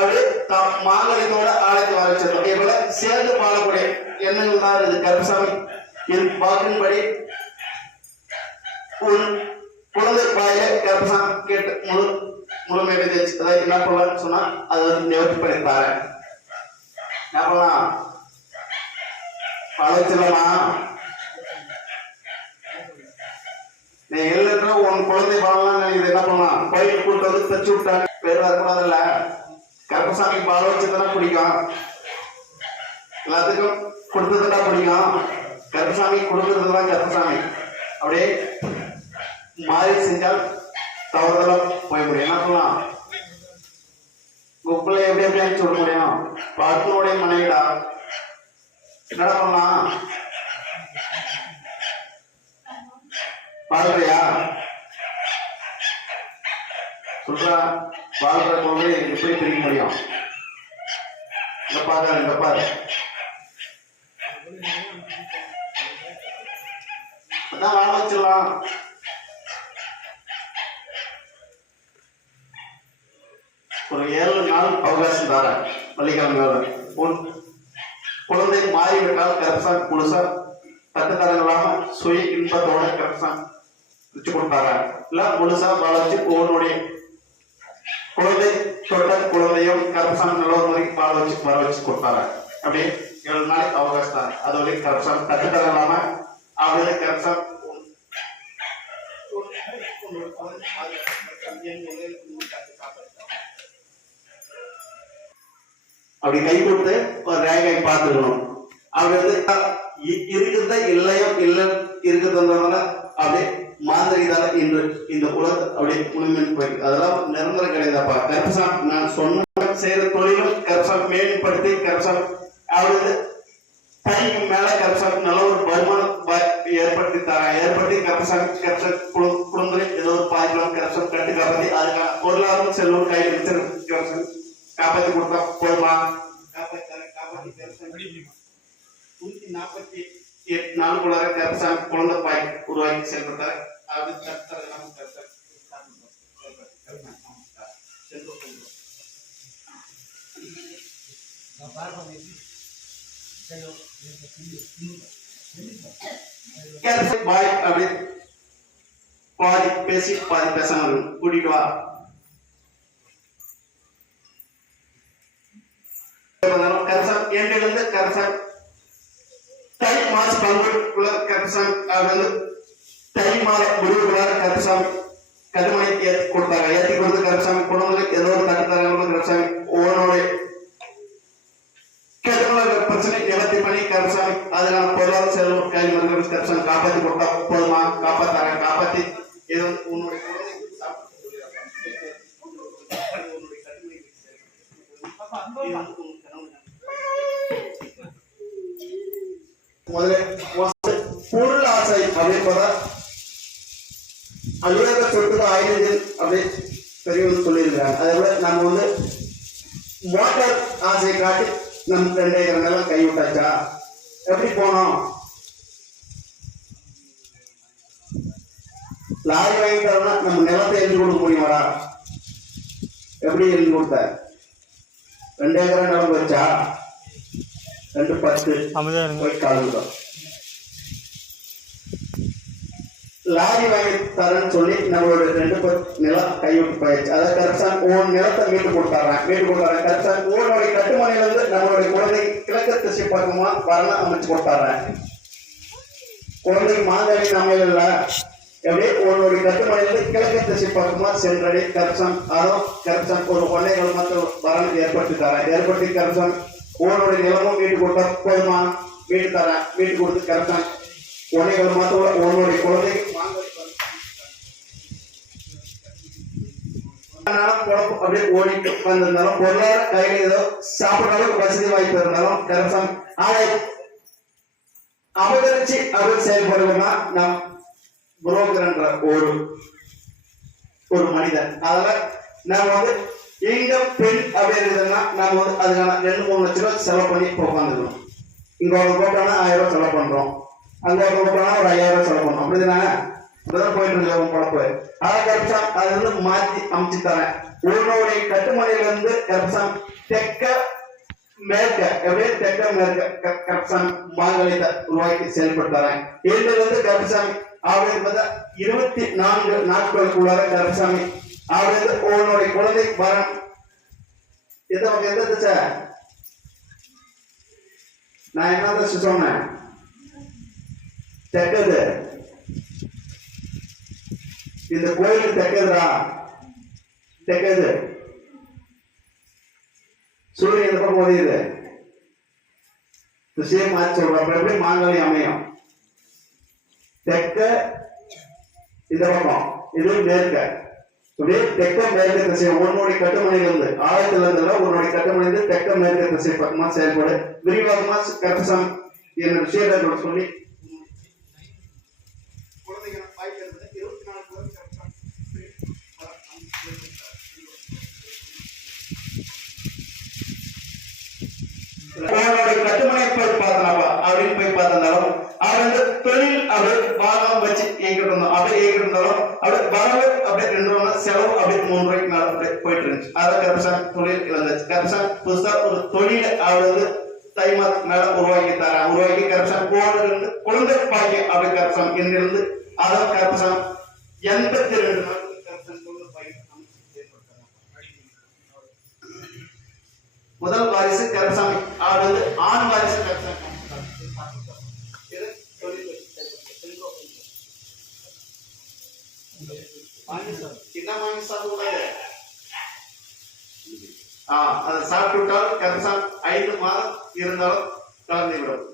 அப்படியே மாங்கலித்தோட ஆலயத்தை வர வச்சிருக்கோம். இதுபோல சேர்ந்து பாடக்கூடிய எண்ணங்கள் தான் இது. கருப்பசாமி என் வாக்கின்படி உன் குழந்தை பாய கருப்பசாமி கேட்டு முழுமையாக தெரிஞ்சு அதாவது என்ன பண்ணலாம்னு சொன்னா அதை வந்து நிவர்த்தி பண்ணிருப்பாரு. என்ன பண்ணலாம் பாடச்சிடலாமா? நீ இல்லைன்னா உன் குழந்தை பாடலாம். இது என்ன பண்ணலாம் கோயிலுக்கு கூட்டு வந்து தச்சு விட்டாங்க. பேர் வரக்கூடாதுல்ல. கருப்பசாமி பாட வச்சதுதான் பிடிக்கும். எல்லாத்துக்கும் கொடுத்ததுன்னா பிடிக்கும். கருப்பசாமி கொடுக்கறதுதான் கருப்பசாமி. அப்படியே மாறி செஞ்சால் தவறுதெல்லாம் போய் முடியும். என்ன பண்ணலாம் குப்பிள்ளை எப்படி எப்படி சொல்ல முடியும்? பார்க்கனுடைய மனைவிடா என்னடா பண்ணலாம்? பாடுறியா சொல்றா? வாழ்ற கொள்கை எப்படி பிரிக்க முடியும்? இந்த பாரு இந்த பாரு அதான் வாழ வச்சிடலாம். ஒரு 7 நாள் அவகாசம் தர பள்ளிக்கிழமை குழந்தை மாறிவிட்டால் கருப்பசாமி முழுசா தட்டுத்தரங்களாம சுய இன்பத்தோட கருப்பசாமி வச்சு கொடுத்தாரா இல்ல முழுசா வளர்ச்சி ஒவ்வொருடைய குழந்தை தொட்ட குழந்தையும் கருப்பசாமி நல்ல முறைக்கு பால் வச்சு வர வச்சு கொடுத்தாரா. அப்படியே 7 நாளைக்கு அவகாசம் தாரு. அது வரைக்கும் கருப்பசாமி தட்டுத்தரங்களாம அப்படியே கருப்பசாமி அப்படி கை கொடுத்து ஒரு ரேகை பார்த்துக்கணும். அப்படி வந்து இருக்கிறத இல்லையோ இல்லை இருக்கிறதுனால அப்படியே மாந்திரிதால இன்று இந்த உலக அப்படியே முழுமைன்னு போயிருக்கு. அதெல்லாம் நிரந்தரம் கிடையாதுப்பா. கருப்பசாமி நான் சொன்ன செய்யற தொழிலும் கருப்பசாமி மேம்படுத்தி கருப்பசாமி அவரு கைக்கு மேல கருப்பசாமி நல்ல ஒரு வருமானம் ஏற்படுத்தி தரேன். ஏற்படுத்தி கருப்பசாமி குடும்பத்தில் ஏதோ ஒரு 5 கிலோ கருப்பசாமி கட்டி காப்பாற்றி அதுக்கான பொருளாதாரம் செல்வம் கையில் கருப்பசாமி காப்பாற்றி கொடுத்தா போதுமா? காப்பாற்றி கருப்பசாமி 148 நாளுக்குள்ளார கருப்பசாமி குழந்தை பாய் உருவாக்கி செயல்பட்டார். அது பாய் அப்படி பாதி பேசி பாதி பேசாம கூட்டிட்டு வா. கருப்பசாமி எண்டிலிருந்து கருப்பசாமி தை மாச பங்குள்ள கருப்பசாமி வந்து தை மாத முடிவுகளாக கருப்பசாமி கடுமனை ஏற்றி கொடுத்தாங்க. ஏற்றி கொடுத்து கருப்பசாமி குடும்பங்களுக்கு ஏதோ ஒரு தட்டுத்தரங்களும் கருப்பசாமி ஒவ்வொருடைய கடுமலை பிரச்சனை நிவர்த்தி பண்ணி கருப்பசாமி அதனால பொருளாதார செல்வம் கையில் மருந்து கருப்பசாமி காப்பாற்றி கொடுத்தா போதுமா? காப்பாத்தாங்க. காப்பாற்றி இது வந்து உன்னுடைய பொருள் ஆசை அப்படின்றத அலுவலக சொத்துக்கு ஆயுதங்கள் அப்படி பெரியவங்க சொல்லியிருக்காங்க. அதே போல நம்ம வந்து மோட்டார் ஆசையை காட்டி நம்ம 2 ஏக்கர் நிலம் கைவிட்டாச்சா? எப்படி போனோம்? லாரி வாங்கிட்டோம்னா நம்ம நிலத்தை எழுதி கொடுக்க முடியுமாடா? எப்படி எழுதி கொடுத்த? 2 ஏக்கர் நிலம் வச்சா 2-10 காலம் லாரி வாங்கி தரேன்னு சொல்லி நம்மளோட 2-10 நிலம் கைவிட்டு போயிடுச்சு. அதை கருப்பசாமி ஓன் நிலத்தை மீட்டு கொடுத்தாரேன். கருப்பசாமி ஓனுடைய கட்டுமனையில இருந்து நம்மளுடைய குழந்தை கிழக்கு திசை பக்கமா வரணம் அமைச்சு கொடுத்தாரேன். குழந்தைக்கு மாங்கனி அமையல இல்ல எப்படி உன்னுடைய கட்டுமனையிலிருந்து கிழக்கு திசை பக்கமா சென்றடி கருப்பசாமி அதுவும் கருப்பசாமி ஒரு 1 ஏக்கர் மட்டும் வரணம் ஏற்படுத்தி தரேன். ஏற்படுத்தி கருப்பசாமி உன்னுடைய நிலமும் வீட்டு கொடுத்தா போதுமா? வீட்டு தரேன். வீட்டு கொடுத்து கருப்பசாமி 1 ஏக்கர் மட்டும் உன்னுடைய குழந்தைக்கு அப்படியே ஓடிட்டு வந்திருந்தாலும் பொருளாதார கையில ஏதோ சாப்பிட்ற அளவுக்கு வசதி வாய்ப்பு இருந்தாலும் கருப்பசாமி ஆலை அபகரிச்சு அவர் செயல்படுவோம்னா நம் புரோக்கர்ன்ற ஒரு மனிதன். அதனால நம்ம வந்து எங்க பெண் அப்படி இருக்குதுன்னா நம்ம வந்து அதுக்கான 2-3 லட்சம் ரூபாய் செலவு பண்ணி உட்காந்துக்கணும். இங்க ஒரு போட்டோம்னா 1000 ரூபாய் செலவு பண்றோம். அங்க ஒரு போட்டோம்னா ஒரு 5000 ரூபாய் செலவு பண்ணோம். அப்படிதானே போயிட்டு இருக்கோம் பழப்பு. அதை கருப்பசாமி அதுல இருந்து மாத்தி அமைச்சு தரேன். உன்னுடைய கட்டுமனையிலிருந்து கருப்பசாமி தெற்க மேற்க எப்படியே தெற்க மேற்க கருப்பசாமி மாங்கலியத்தை உருவாக்கி செயல்படுத்துறாங்க. இன்றிலிருந்து கருப்பசாமி அவருக்கு பார்த்தா 24 நாட்களுக்குள்ளார கருப்பசாமி அவருக்கு உன்னுடைய குழந்தை வரம் எந்த திசை நான் என்ன திசை சொன்னேன்? தெற்கது. இந்த கோயிலுக்கு தெற்கதுடா, தெற்கது. சூரியன் இந்த பக்கம் உதயுது, திசையை மாற்றி சொல்றோம். அப்ப எப்படி மாங்கல்யம் அமையும்? தெற்க இந்த பக்கம், இது மேற்க. அப்படியே தெற்க மேற்க திசை உன்னுடைய கட்டுமனையிலிருந்து ஆழத்துல இருந்ததுல உன்னுடைய கட்டுமனையிலிருந்து தெற்க மேற்க திசை பக்கமா செயல்படு. விரிவாகமா கருப்பசாமி என்ன விஷயத்தை சொல்லி கட்டுமனை போய் பார்த்தனாப்பா அப்படின்னு போய் பார்த்திருந்தாலும் அவர் வந்து தொழில் அப்படியே பாகம் வச்சு இயங்கிட்டு இருந்தோம். அப்படியே இயங்கிட்டு இருந்தாலும் அப்படியே வரவு அப்படியே 2 ரூபா, செலவு அப்படியே 3 ரூபாய்க்கு மேல அப்படியே போயிட்டு இருந்துச்சு. அதான் கருப்பசாமி தொழில் இருந்துச்சு. கருப்பசாமி புதுசா ஒரு தொழில் அவர் வந்து தைமாத்துக்கு மேல உருவாக்கி கருப்பசாமி கோடிலிருந்து குழந்தை பாக்கியம் அப்படி கருப்பசாமி இங்கிருந்து அதான் கருப்பசாமி 82 நாள் முதல் வாரிசு கருப்பசாமி அவர் வந்து ஆண் வாரிசு கருப்பசாமி. சின்ன மாங்கி சாப்பிடக்கூடாது. அதை சாப்பிட்டு விட்டால் கருப்பசாமி 5 மாதம் இருந்தாலும் கலந்து விடும்.